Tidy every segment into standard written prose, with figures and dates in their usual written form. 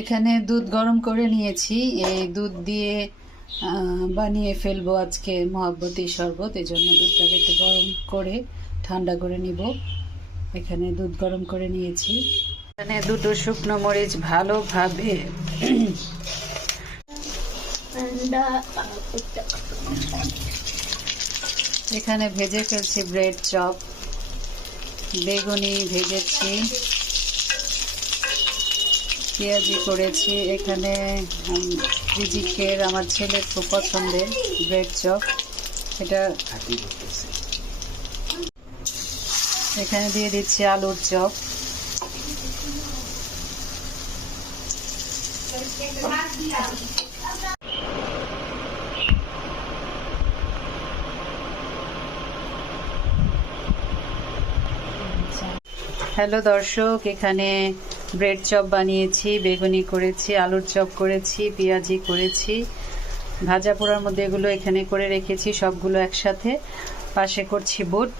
এখানে দুধ গরম করে নিয়েছি। এই দুধ দিয়ে বানিয়ে ফেলবো আজকে মহাব্বতী শরবত। এই জন্য দুধটাকে একটু গরম করে ঠান্ডা করে নিব। এখানে দুধ গরম করে নিয়েছি। এখানে দুটো শুকনো মরিচ ভালোভাবে এখানে ভেজে ফেলছি ব্রেড চপ, বেগুনি ভেজেছি, পেঁয়াজি করেছি। এখানে রিজিকের আমার ছেলের খুব পছন্দের ব্রেড চপ, এটা এখানে দিয়ে দিচ্ছি আলুর চপ। হ্যালো দর্শক, এখানে ব্রেড চপ বানিয়েছি, বেগুনি করেছি, আলুর চপ করেছি, পেঁয়াজি করেছি, ভাজা পোড়ার মধ্যে এগুলো এখানে করে রেখেছি সবগুলো একসাথে। পাশে করছি বুট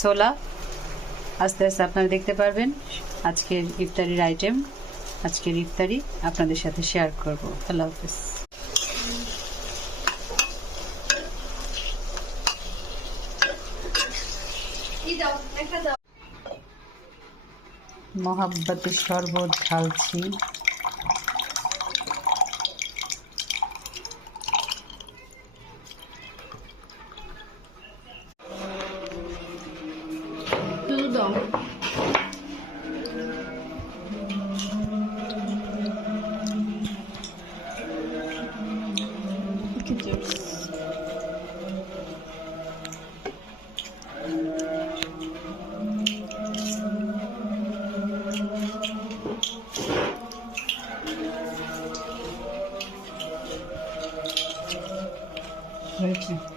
ছোলা। আস্তে আস্তে আপনারা দেখতে পারবেন আজকের ইফতারির আইটেম। আজকের ইফতারি আপনাদের সাথে শেয়ার করব। আল্লাহ হাফেজ। মহাব্বতী শরবত ঢালছি। Right.